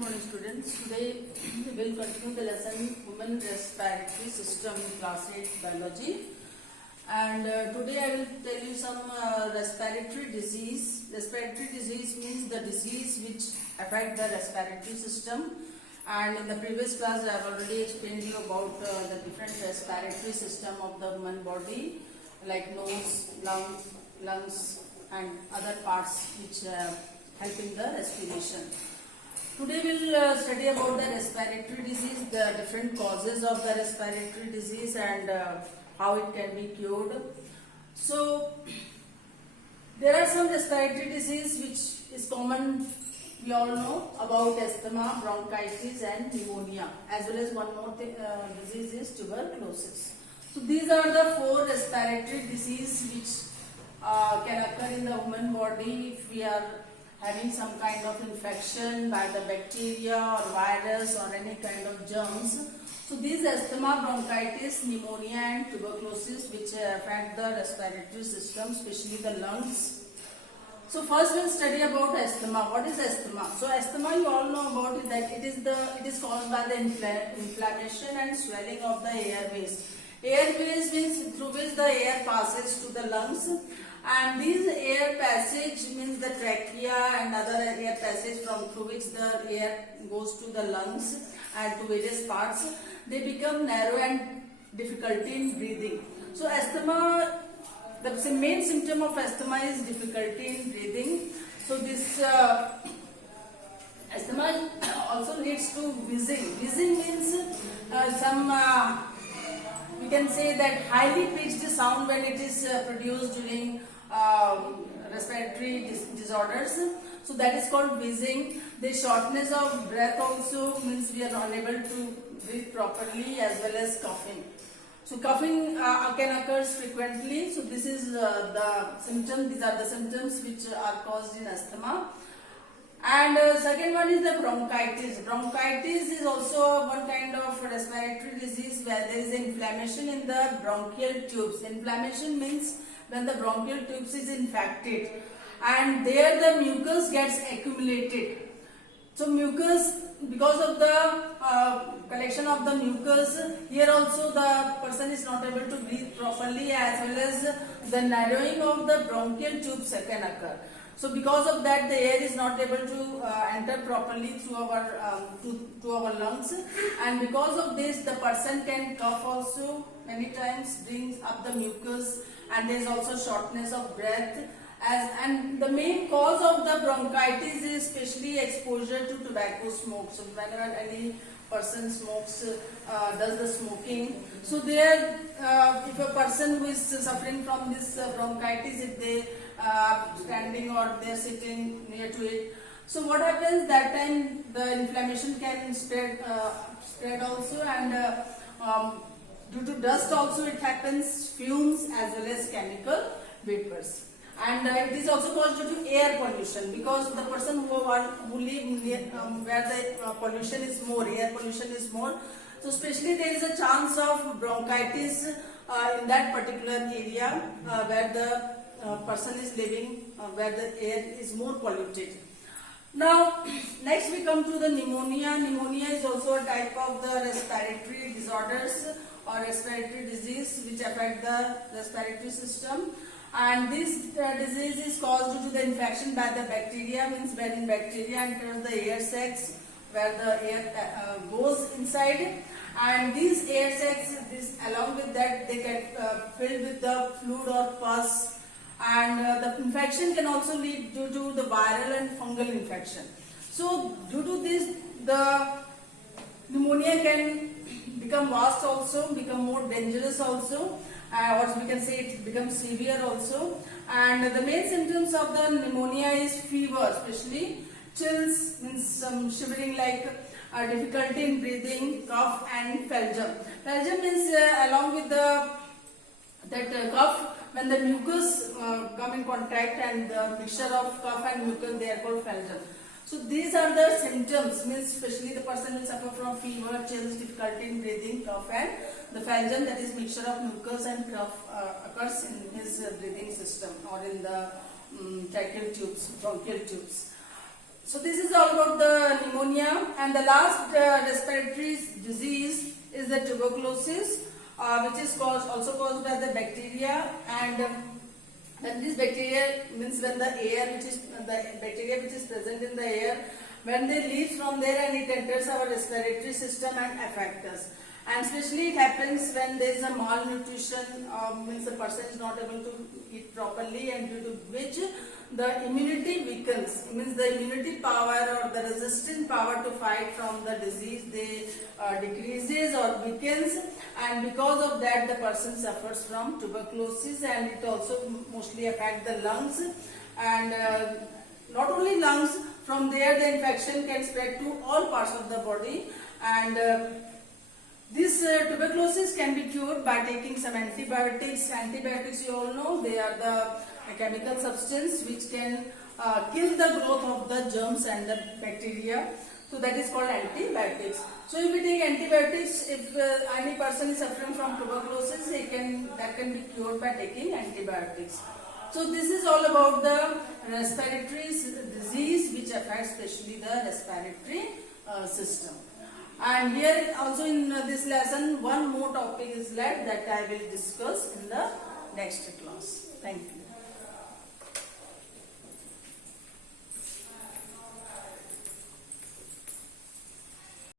morning students. Today we will continue the lesson Human Respiratory System class 8 biology, and today I will tell you some respiratory disease. Respiratory disease means the disease which affect the respiratory system, and in the previous class I have already explained you about the different respiratory system of the human body, like nose, lungs and other parts which help in the respiration. Today we will study about the respiratory disease, the different causes of the respiratory disease and how it can be cured. So there are some respiratory disease which is common. We all know about asthma, bronchitis and pneumonia, as well as one more disease is tuberculosis. So these are the four respiratory disease which can occur in the human body if we are having some kind of infection by the bacteria or virus or any kind of germs. So these asthma, bronchitis, pneumonia and tuberculosis which affect the respiratory system, especially the lungs. So first we'll study about asthma. What is asthma? So asthma, you all know about it, that it is caused by the inflammation and swelling of the airways. Airways means through which the air passes to the lungs, and these air passage means the trachea and other air passage through which the air goes to the lungs and to various parts. They become narrow and difficulty in breathing. So asthma, the main symptom of asthma is difficulty in breathing. So this asthma also leads to wheezing. Wheezing means we can say that highly pitched sound when it is produced during respiratory disorders. So that is called wheezing. The shortness of breath also means we are unable to breathe properly, as well as coughing. So coughing can occur frequently. So this is the symptom. These are the symptoms which are caused in asthma. And second one is the bronchitis. Bronchitis is also one kind of respiratory disease where there is inflammation in the bronchial tubes. Inflammation means when the bronchial tubes is infected, and there the mucus gets accumulated. So mucus, because of the collection of the mucus, here also the person is not able to breathe properly, as well as the narrowing of the bronchial tubes can occur. So because of that, the air is not able to enter properly through our lungs, and because of this the person can cough also many times, brings up the mucus, and there is also shortness of breath. And the main cause of the bronchitis is especially exposure to tobacco smoke. So whenever any person smokes, does the smoking, so there if a person who is suffering from this bronchitis, if they standing or they are sitting near to it, so what happens that time, the inflammation can spread also, and due to dust also it happens, fumes as well as chemical vapors. And it is also caused due to air pollution, because the person who live near where the pollution is more, air pollution is more, so especially there is a chance of bronchitis in that particular area where the person is living, where the air is more polluted. Now next we come to the pneumonia. Pneumonia is also a type of the respiratory disorders or respiratory disease which affect the respiratory system. And this disease is caused due to the infection by the bacteria, means when bacteria enters the air sacs where the air goes inside, and these air sacs, along with that, they get filled with the fluid or pus, and the infection can also lead due to the viral and fungal infection. So due to this, the pneumonia can become worse also, become more dangerous also, or we can say it becomes severe also. And the main symptoms of the pneumonia is fever, especially chills, means some shivering, like difficulty in breathing, cough and phlegm. Phlegm means along with that cough, when the mucus come in contact, and the mixture of cough and mucus, they are called phlegm. So these are the symptoms, means especially the person will suffer from fever, chills, difficulty in breathing, cough, and the phlegm, that is mixture of mucus and cough, occurs in his breathing system or in the tracheal tubes, bronchial tubes. So this is all about the pneumonia, and the last respiratory disease is the tuberculosis, which is also caused by the bacteria. And when this bacteria means when the air which is the bacteria which is present in the air, when they leave from there and it enters our respiratory system and affects us. And especially it happens when there is a malnutrition, means the person is not able to eat properly, and due to which the immunity weakens, means the immunity power or the resistant power to fight from the disease, they decreases or weakens, and because of that the person suffers from tuberculosis. And it also mostly affects the lungs, and not only lungs, from there the infection can spread to all parts of the body. And this tuberculosis can be cured by taking some antibiotics. Antibiotics, you all know, they are the chemical substance which can kill the growth of the germs and the bacteria. So that is called antibiotics. So if we take antibiotics, if any person is suffering from tuberculosis, that can be cured by taking antibiotics. So this is all about the respiratory disease which affects especially the respiratory system. And here also in this lesson, one more topic is left that I will discuss in the next class. Thank you.